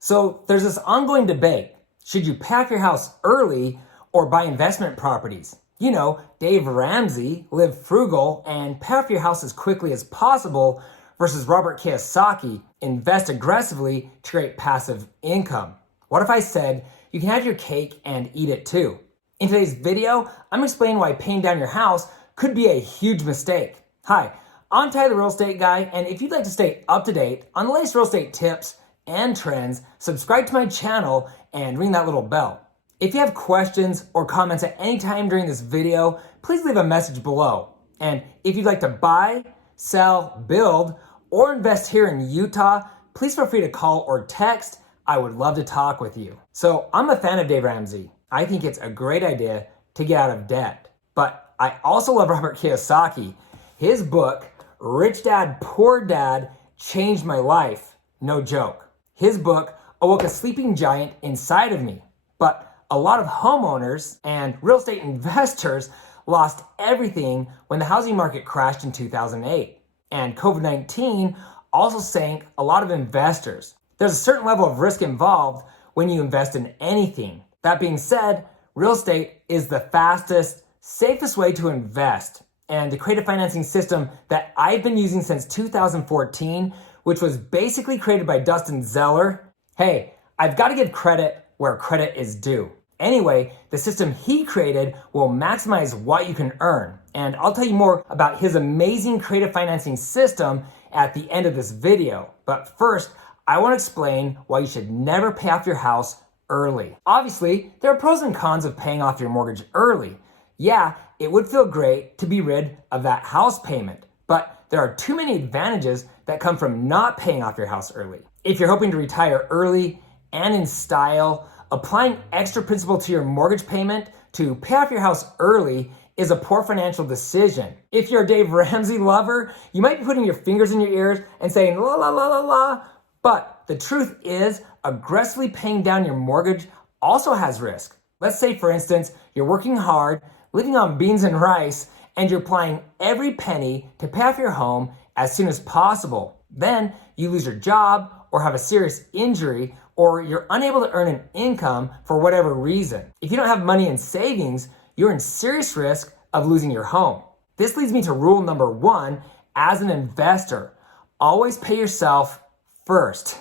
So there's this ongoing debate. Should you pay off your house early or buy investment properties? You know, Dave Ramsey, live frugal and pay off your house as quickly as possible versus Robert Kiyosaki, invest aggressively to create passive income. What if I said you can have your cake and eat it too? In today's video, I'm explaining why paying down your house could be a huge mistake. Hi, I'm Ty the Real Estate Guy, and if you'd like to stay up to date on the latest real estate tips and trends, subscribe to my channel and ring that little bell. If you have questions or comments at any time during this video, please leave a message below. And if you'd like to buy, sell, build, or invest here in Utah, please feel free to call or text. I would love to talk with you. So I'm a fan of Dave Ramsey. I think it's a great idea to get out of debt. But I also love Robert Kiyosaki. His book, Rich Dad, Poor Dad, changed my life. No joke. His book awoke a sleeping giant inside of me. But a lot of homeowners and real estate investors lost everything when the housing market crashed in 2008. And COVID-19 also sank a lot of investors. There's a certain level of risk involved when you invest in anything. That being said, real estate is the fastest, safest way to invest. And to create a financing system that I've been using since 2014, which was basically created by Dustin Zeller. Hey, I've got to give credit where credit is due. Anyway, the system he created will maximize what you can earn. And I'll tell you more about his amazing creative financing system at the end of this video. But first, I want to explain why you should never pay off your house early. Obviously, there are pros and cons of paying off your mortgage early. Yeah, it would feel great to be rid of that house payment, but there are too many advantages that come from not paying off your house early. If you're hoping to retire early and in style, applying extra principal to your mortgage payment to pay off your house early is a poor financial decision. If you're a Dave Ramsey lover, you might be putting your fingers in your ears and saying la la la la la, but the truth is aggressively paying down your mortgage also has risk. Let's say, for instance, you're working hard, living on beans and rice, and you're applying every penny to pay off your home as soon as possible. Then you lose your job or have a serious injury, or you're unable to earn an income for whatever reason. If you don't have money in savings, you're in serious risk of losing your home. This leads me to rule number 1 as an investor. Always pay yourself first.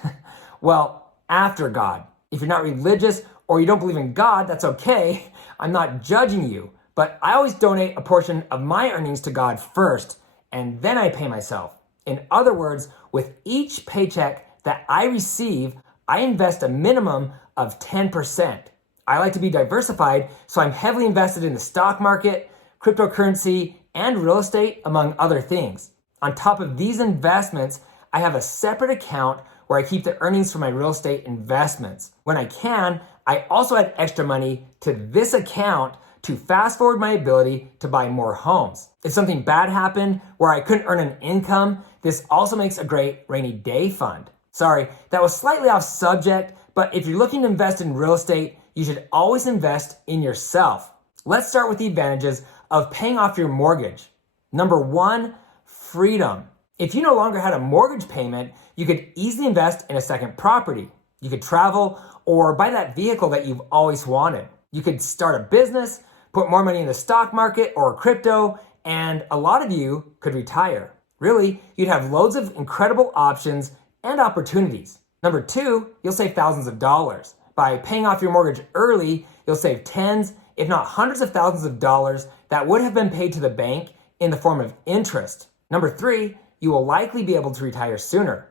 Well, after God. If you're not religious or you don't believe in God, that's okay. I'm not judging you, but I always donate a portion of my earnings to God first, and then I pay myself. In other words, with each paycheck that I receive, I invest a minimum of 10%. I like to be diversified, so I'm heavily invested in the stock market, cryptocurrency, and real estate, among other things. On top of these investments, I have a separate account where I keep the earnings from my real estate investments. When I can, I also add extra money to this account to fast forward my ability to buy more homes. If something bad happened where I couldn't earn an income, this also makes a great rainy day fund. Sorry, that was slightly off subject, but if you're looking to invest in real estate, you should always invest in yourself. Let's start with the advantages of paying off your mortgage. Number 1, freedom. If you no longer had a mortgage payment, you could easily invest in a second property. You could travel or buy that vehicle that you've always wanted. You could start a business, put more money in the stock market or crypto, and a lot of you could retire. Really, you'd have loads of incredible options and opportunities. Number 2, you'll save thousands of dollars. By paying off your mortgage early, you'll save tens, if not hundreds of thousands of dollars that would have been paid to the bank in the form of interest. Number 3, you will likely be able to retire sooner.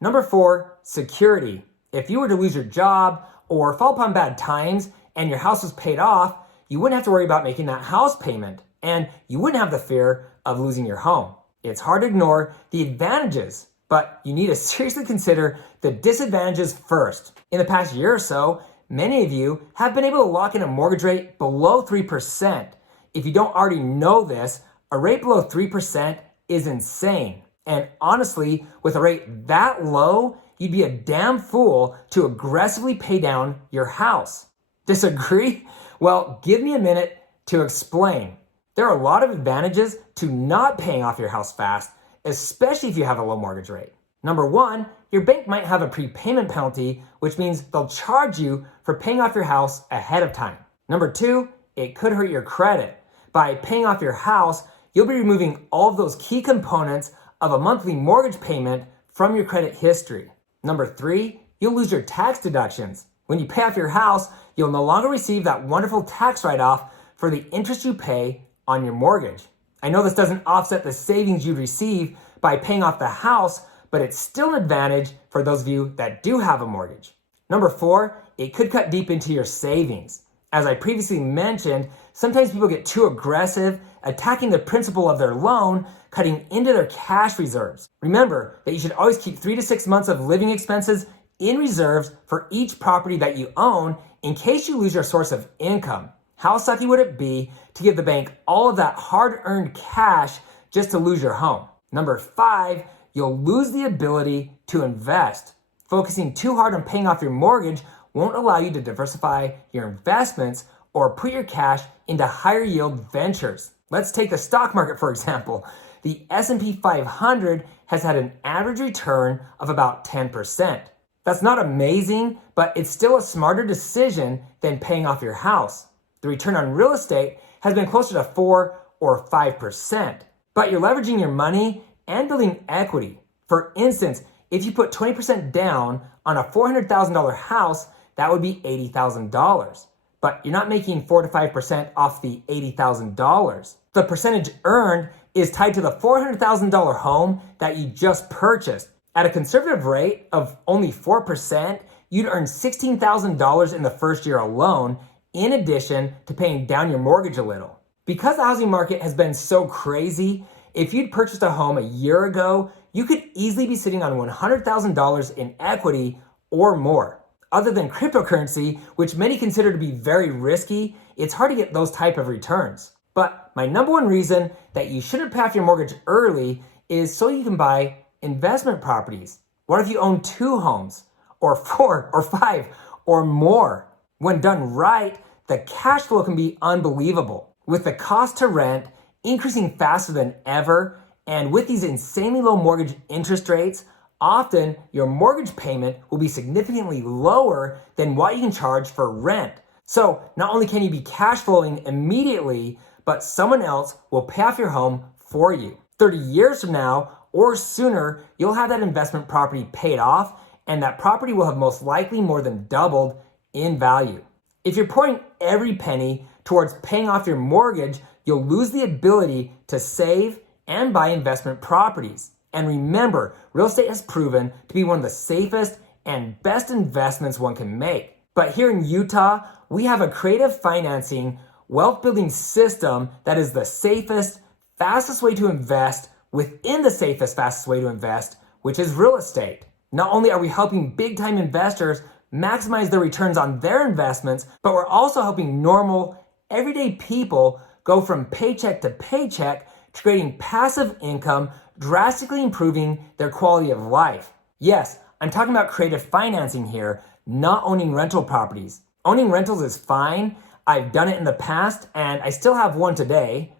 Number 4, security. If you were to lose your job or fall upon bad times and your house was paid off, you wouldn't have to worry about making that house payment, and you wouldn't have the fear of losing your home. It's hard to ignore the advantages, but you need to seriously consider the disadvantages first. In the past year or so, many of you have been able to lock in a mortgage rate below 3%. If you don't already know this, a rate below 3% is insane. And honestly, with a rate that low, you'd be a damn fool to aggressively pay down your house. Disagree? Well, give me a minute to explain. There are a lot of advantages to not paying off your house fast, especially if you have a low mortgage rate. Number one, your bank might have a prepayment penalty, which means they'll charge you for paying off your house ahead of time. Number two, it could hurt your credit. By paying off your house, you'll be removing all of those key components of a monthly mortgage payment from your credit history. Number three, you'll lose your tax deductions. When you pay off your house, you'll no longer receive that wonderful tax write-off for the interest you pay on your mortgage. I know this doesn't offset the savings you'd receive by paying off the house, but it's still an advantage for those of you that do have a mortgage. Number four, it could cut deep into your savings. As I previously mentioned, sometimes people get too aggressive, attacking the principal of their loan, cutting into their cash reserves. Remember that you should always keep 3 to 6 months of living expenses in reserves for each property that you own in case you lose your source of income. How sucky would it be to give the bank all of that hard-earned cash just to lose your home? Number five, you'll lose the ability to invest. Focusing too hard on paying off your mortgage won't allow you to diversify your investments or put your cash into higher yield ventures. Let's take the stock market, for example. The S&P 500 has had an average return of about 10%. That's not amazing, but it's still a smarter decision than paying off your house. The return on real estate has been closer to 4 or 5%, but you're leveraging your money and building equity. For instance, if you put 20% down on a $400,000 house, that would be $80,000. But you're not making 4 to 5% off the $80,000. The percentage earned is tied to the $400,000 home that you just purchased. At a conservative rate of only 4%, you'd earn $16,000 in the first year alone, in addition to paying down your mortgage a little. Because the housing market has been so crazy, if you'd purchased a home a year ago, you could easily be sitting on $100,000 in equity or more. Other than cryptocurrency, which many consider to be very risky, it's hard to get those type of returns. But my number one reason that you shouldn't pay off your mortgage early is so you can buy investment properties. What if you own 2 homes, or 4, or 5, or more? When done right, the cash flow can be unbelievable. With the cost to rent increasing faster than ever, and with these insanely low mortgage interest rates, often your mortgage payment will be significantly lower than what you can charge for rent. So not only can you be cash flowing immediately, but someone else will pay off your home for you. 30 years from now or sooner, you'll have that investment property paid off, and that property will have most likely more than doubled in value. If you're pouring every penny towards paying off your mortgage, you'll lose the ability to save and buy investment properties. And remember, real estate has proven to be one of the safest and best investments one can make. But here in Utah, we have a creative financing, wealth building system that is the safest, fastest way to invest within the safest, fastest way to invest, which is real estate. Not only are we helping big time investors maximize their returns on their investments, but we're also helping normal, everyday people go from paycheck to paycheck to creating passive income, drastically improving their quality of life. Yes, I'm talking about creative financing here, not owning rental properties. Owning rentals is fine. I've done it in the past and I still have one today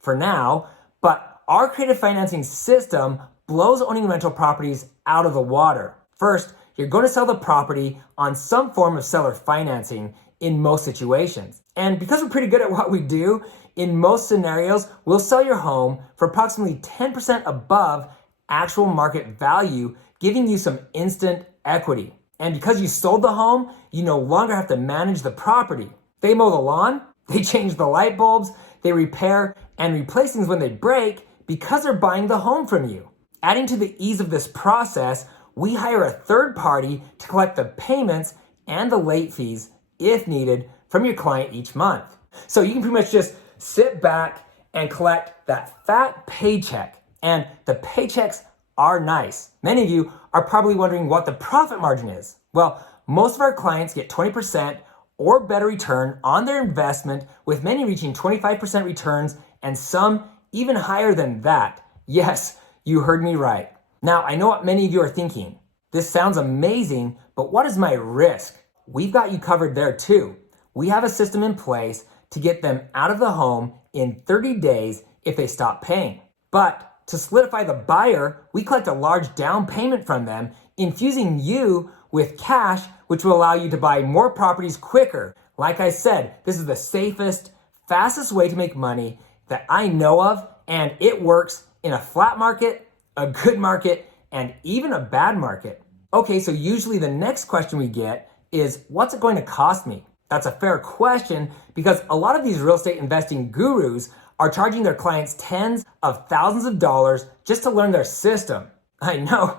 for now, but our creative financing system blows owning rental properties out of the water. First, you're going to sell the property on some form of seller financing in most situations. And because we're pretty good at what we do, in most scenarios, we'll sell your home for approximately 10% above actual market value, giving you some instant equity. And because you sold the home, you no longer have to manage the property. They mow the lawn, they change the light bulbs, they repair and replace things when they break because they're buying the home from you. Adding to the ease of this process, we hire a third party to collect the payments and the late fees, if needed, from your client each month. So you can pretty much just sit back and collect that fat paycheck. And the paychecks are nice. Many of you are probably wondering what the profit margin is. Well, most of our clients get 20% or better return on their investment, with many reaching 25% returns and some even higher than that. Yes, you heard me right. Now, I know what many of you are thinking. This sounds amazing, but what is my risk? We've got you covered there too. We have a system in place to get them out of the home in 30 days if they stop paying. But to solidify the buyer, we collect a large down payment from them, infusing you with cash, which will allow you to buy more properties quicker. Like I said, this is the safest, fastest way to make money that I know of, and it works in a flat market, a good market, and even a bad market. Okay, so usually the next question we get is, what's it going to cost me? That's a fair question because a lot of these real estate investing gurus are charging their clients tens of thousands of dollars just to learn their system. I know,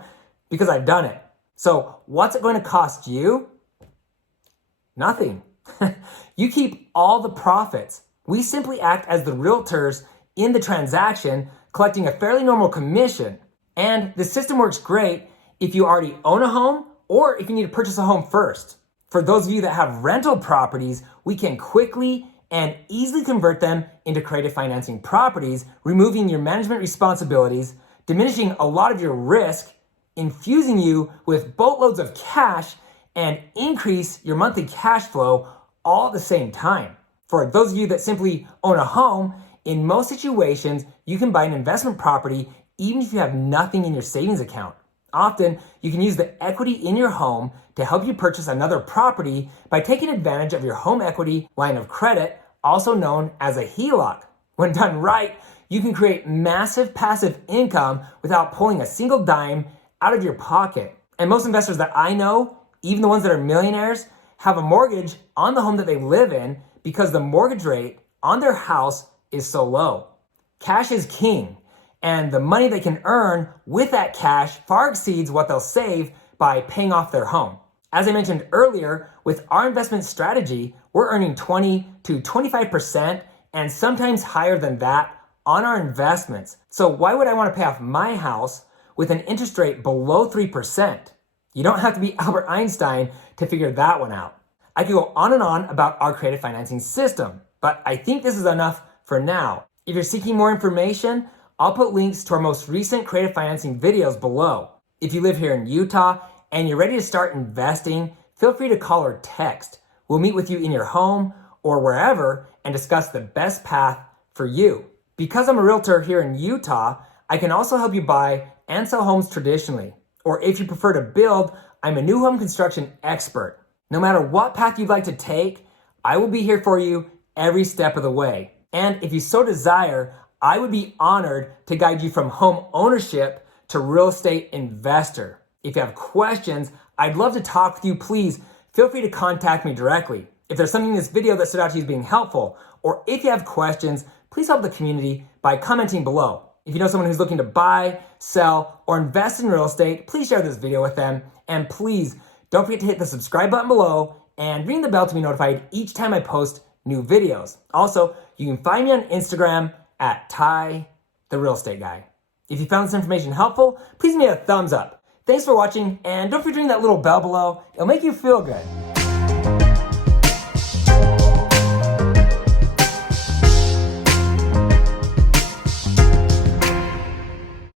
because I've done it. So what's it going to cost you? Nothing. You keep all the profits. We simply act as the realtors in the transaction, collecting a fairly normal commission. And the system works great if you already own a home or if you need to purchase a home first. For those of you that have rental properties, we can quickly and easily convert them into creative financing properties, removing your management responsibilities, diminishing a lot of your risk, infusing you with boatloads of cash, and increase your monthly cash flow all at the same time. For those of you that simply own a home, in most situations, you can buy an investment property even if you have nothing in your savings account. Often, you can use the equity in your home to help you purchase another property by taking advantage of your home equity line of credit, also known as a HELOC. When done right, you can create massive passive income without pulling a single dime out of your pocket. And most investors that I know, even the ones that are millionaires, have a mortgage on the home that they live in because the mortgage rate on their house is so low. Cash is king, and the money they can earn with that cash far exceeds what they'll save by paying off their home. As I mentioned earlier, with our investment strategy, we're earning 20 to 25% and sometimes higher than that on our investments. So why would I want to pay off my house with an interest rate below 3%? You don't have to be Albert Einstein to figure that one out. I could go on and on about our creative financing system, but I think this is enough for now. If you're seeking more information, I'll put links to our most recent creative financing videos below. If you live here in Utah and you're ready to start investing, feel free to call or text. We'll meet with you in your home or wherever and discuss the best path for you. Because I'm a realtor here in Utah, I can also help you buy and sell homes traditionally. Or if you prefer to build, I'm a new home construction expert. No matter what path you'd like to take, I will be here for you every step of the way. And if you so desire, I would be honored to guide you from home ownership to real estate investor. If you have questions, I'd love to talk with you. Please feel free to contact me directly. If there's something in this video that stood out to you as being helpful, or if you have questions, please help the community by commenting below. If you know someone who's looking to buy, sell, or invest in real estate, please share this video with them. And please don't forget to hit the subscribe button below and ring the bell to be notified each time I post new videos. Also, you can find me on Instagram at Ty, the Real Estate Guy. If you found this information helpful, please give me a thumbs up. Thanks for watching, and don't forget to ring that little bell below. It'll make you feel good.